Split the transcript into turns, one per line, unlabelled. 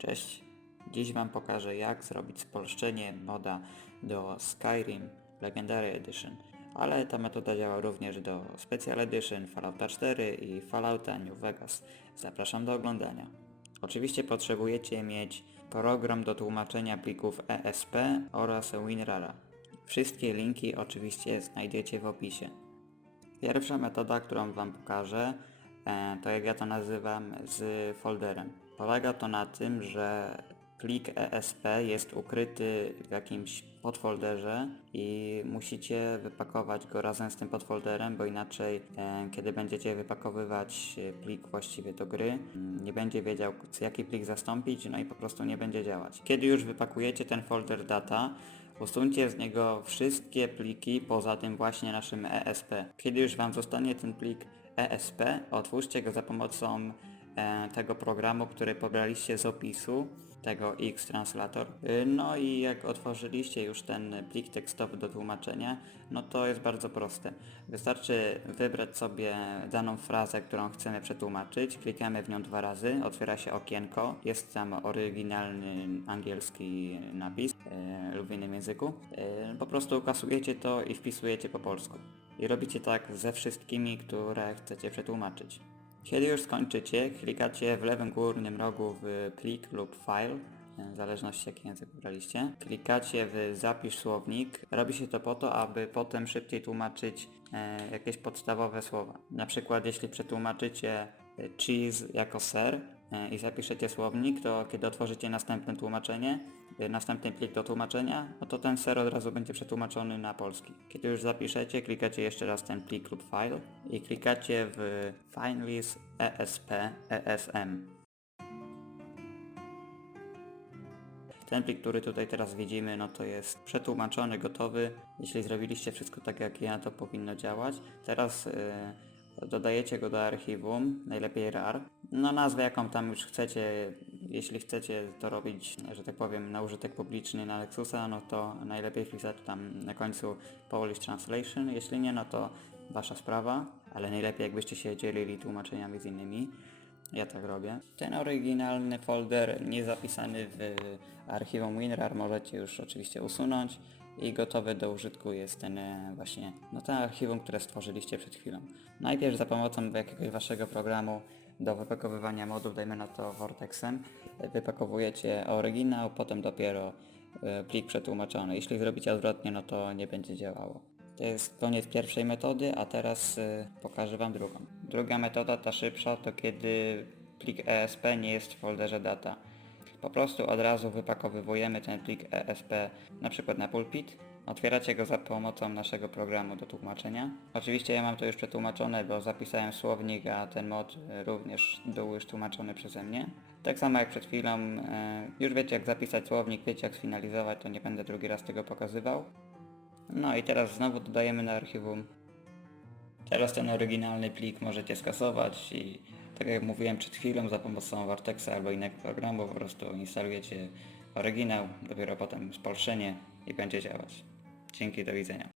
Cześć, dziś Wam pokażę jak zrobić spolszczenie moda do Skyrim Legendary Edition, ale ta metoda działa również do Special Edition, Fallouta 4 i Fallouta New Vegas. Zapraszam do oglądania. Oczywiście potrzebujecie mieć program do tłumaczenia plików ESP oraz WinRAR. Wszystkie linki oczywiście znajdziecie w opisie. Pierwsza metoda, którą Wam pokażę, e, to jak ja to nazywam z folderem. Polega to na tym, że plik ESP jest ukryty w jakimś podfolderze i musicie wypakować go razem z tym podfolderem, bo inaczej e, kiedy będziecie wypakowywać plik właściwie do gry, mm, nie będzie wiedział jaki plik zastąpić, no i po prostu nie będzie działać. Kiedy już wypakujecie ten folder data, Usuńcie z niego wszystkie pliki poza tym właśnie naszym ESP. Kiedy już Wam zostanie ten plik ESP, otwórzcie go za pomocą e, tego programu, który pobraliście z opisu, tego X-Translator. Y, No i jak otworzyliście już ten plik tekstowy do tłumaczenia, no to jest bardzo proste. Wystarczy wybrać sobie daną frazę, którą chcemy przetłumaczyć, klikamy w nią dwa razy, otwiera się okienko, jest tam oryginalny angielski napis e, lub w innym języku. E, po prostu kasujecie to i wpisujecie po polsku. I robicie tak ze wszystkimi, które chcecie przetłumaczyć. Kiedy już skończycie, klikacie w lewym górnym rogu w plik lub file, w zależności jaki język wybraliście. Klikacie w zapisz słownik. Robi się to po to, aby potem szybciej tłumaczyć e, jakieś podstawowe słowa. Na przykład jeśli przetłumaczycie e, cheese jako ser e, i zapiszecie słownik, to kiedy otworzycie następne tłumaczenie, e, następny plik do tłumaczenia, no to ten ser od razu będzie przetłumaczony na polski. Kiedy już zapiszecie, klikacie jeszcze raz ten plik lub file i klikacie w Finalist ESP ESM. Ten plik, który tutaj teraz widzimy, no to jest przetłumaczony, gotowy. Jeśli zrobiliście wszystko tak jak ja, to powinno działać. Teraz y, dodajecie go do archiwum, najlepiej RAR. No nazwę jaką tam już chcecie, jeśli chcecie to robić, że tak powiem, na użytek publiczny na Lexusa, no to najlepiej wpisać tam na końcu Polish Translation. Jeśli nie, no to wasza sprawa, ale najlepiej jakbyście się dzielili tłumaczeniami z innymi. Ja tak robię. Ten oryginalny folder nie zapisany w archiwum WinRAR możecie już oczywiście usunąć i gotowy do użytku jest ten e, właśnie, no ten archiwum, które stworzyliście przed chwilą. Najpierw za pomocą jakiegoś waszego programu do wypakowywania modów, dajmy na to Vortexem, e, wypakowujecie oryginał, potem dopiero e, plik przetłumaczony. Jeśli zrobicie odwrotnie, no to nie będzie działało. To jest koniec pierwszej metody, a teraz y, pokażę Wam drugą. Druga metoda, ta szybsza, to kiedy plik ESP nie jest w folderze data. Po prostu od razu wypakowywujemy ten plik ESP na przykład na pulpit. Otwieracie go za pomocą naszego programu do tłumaczenia. Oczywiście ja mam to już przetłumaczone, bo zapisałem słownik, a ten mod również był już tłumaczony przeze mnie. Tak samo jak przed chwilą, y, już wiecie jak zapisać słownik, wiecie jak sfinalizować, to nie będę drugi raz tego pokazywał. No i teraz znowu dodajemy na archiwum. Teraz ten oryginalny plik możecie skasować i tak jak mówiłem przed chwilą za pomocą Vortexa albo innego programu po prostu instalujecie oryginał, dopiero potem spolszczenie i będzie działać. Dzięki, do widzenia.